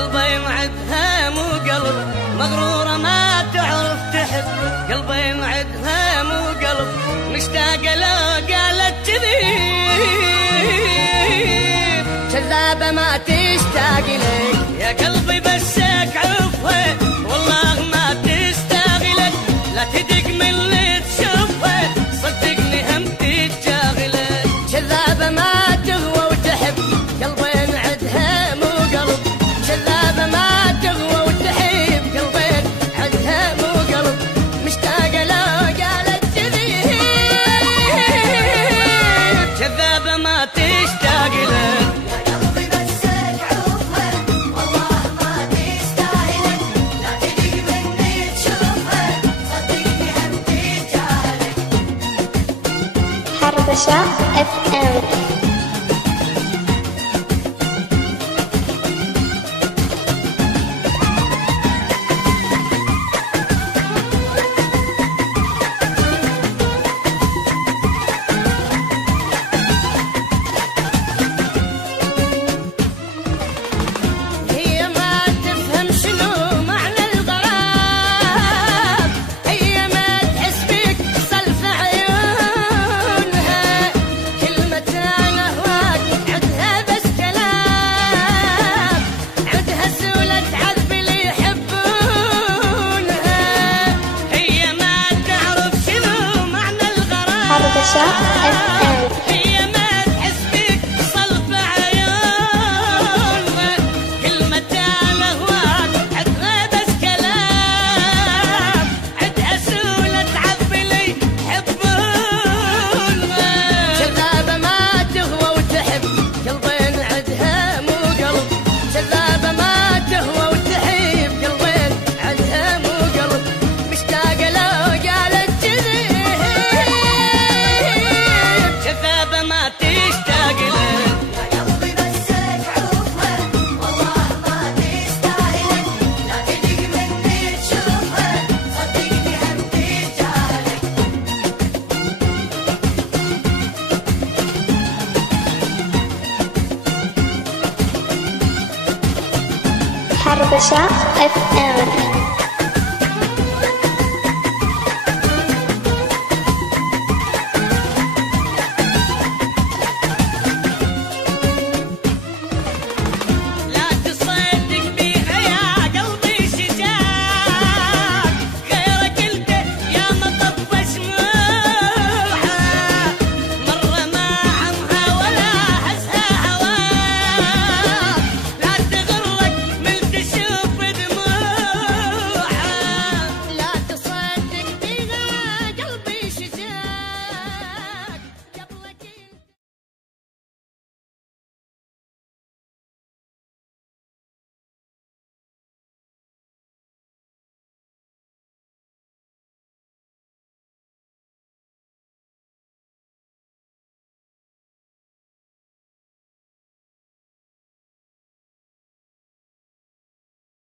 قلبي معدها مو قلب، مغرورة ما تعرف تحب. قلبي معدها مو قلب، مشتاقة لو قالت كذيب. كذابة ما تشتاق لك يا قلبي، بسك عفوة والله ما تستاهلك. لا تدق من اللي تشوفه، صدقني هم تتجاهلك. كذابة ما تغوى وتحب، قلبي معدها مو قلب. كذابة ما تغوى وتحب، قلبي عدها مو قلب. مشتاقة لو قالت كذيب. كذابة ما تشتاق لك يا قلبي، بسك عفوة والله ما تستاهلك. لا تدق مني تشوفه، صدقني هم تتجاهلك. حربشة FM. هي ما تفهم شنو معنى الغرام، هي ما تحس بك صلف عيونها. كلمة أنا هواك عدها بس كلام، عدها سولة عذب اللي يحبونها. هي ما تعرف شنو معنى الغرام، حربشة FM. هي ما تحس بك صلف عيونها. كلمة أنا هواك عدها بس كلام، عدها سولة عذب اللي يحبونها. كذابة ما تهوى وتحب، قلبين عدها مو قلب. كذابة ما تهوى وتحب، قلبين عدها مو قلب. مشتاقة لو قالت كذيب. كذابة ما تشتاق لك يا قلبي، بسك عفوة والله ما تستاهلك. لا تدق مني تشوفه، صدقني هم تتجاهلك. حربشة FM.